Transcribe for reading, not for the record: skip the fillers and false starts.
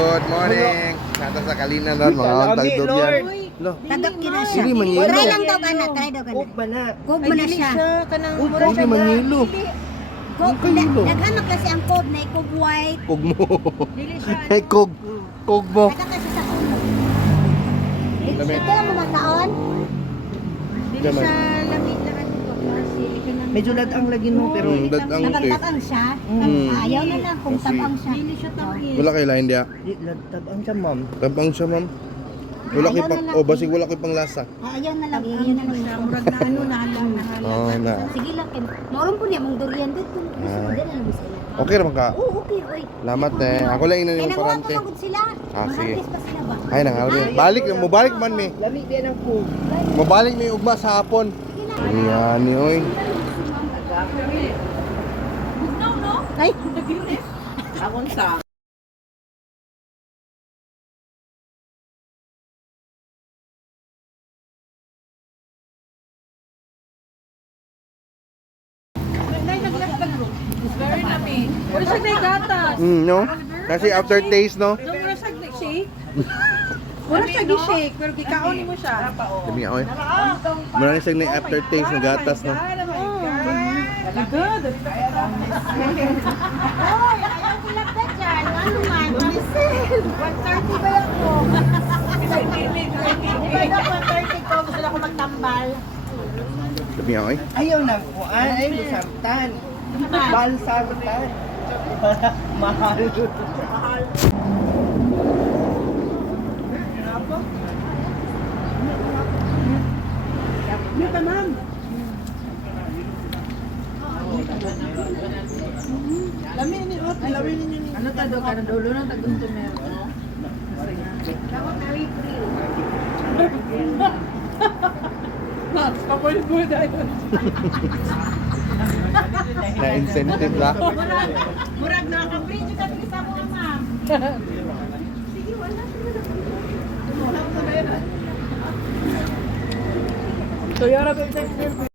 Good morning. Nata sa kalina na mga ontag dugyan. Lo. Tagak kina siya. Dili manyilo. Try lang daw kana, try daw kana. Kog ba na? Kog man na siya. Dili manyilo. Kog Kilo. naghanap kasi ang kog na kog white. Kog mo. Hey kog. Kog mo. Kada kasi sa ulo. Ito lang mga taon. Dili sa Medyo ladang lagi mo pero dadang Kapag te. tabang siya, ayaw na lang kung tabang siya. Wala kay lain dia. di ladang siya ma'am. Tabang siya ma'am. Wala kay pang o basig wala kay pang lasa. Ayaw na lang, ayaw na lang siya. Murag na ano na lang. Oh na. Sige lang, moron po niya mong durian dito. Gusto mo din ano sila. Okay ra man ka. Oo, okay, oy. Salamat eh. Ako lang ina Kaya yung nakuha parante. pa sila. Ah, sige. Mahartis pa sila ba? Ay nang albi. Balik mo balik man mi. Lami din ang kog. Mabalik mi ugma sa hapon. Yan ni oy. Ay, Akon sa Very nami. Puro siya na gatas. No? Kasi after taste no. Puro siya na shake. Puro siya di shake, pero kikaon mo siya. Dami oy. Mura ni sa after taste ng gatas no. Good. oy, ayaw ko lang ka dyan. Ano man, Maricel. 130 ba ako? Di ba daw 130 ko? Gusto lang ako magtambal. Dami oy. ayaw na kuan ay lusartan. Balsartan. Mahal. Dito, ma'am. Lamin ni Ot, lamin ni. Ano ta do kana dulo nang tagunto meron. Kapoy mo dahil. Na incentive la. Murag na ka free jud ka sa mo, ma'am. Sige, wala. Toyota ba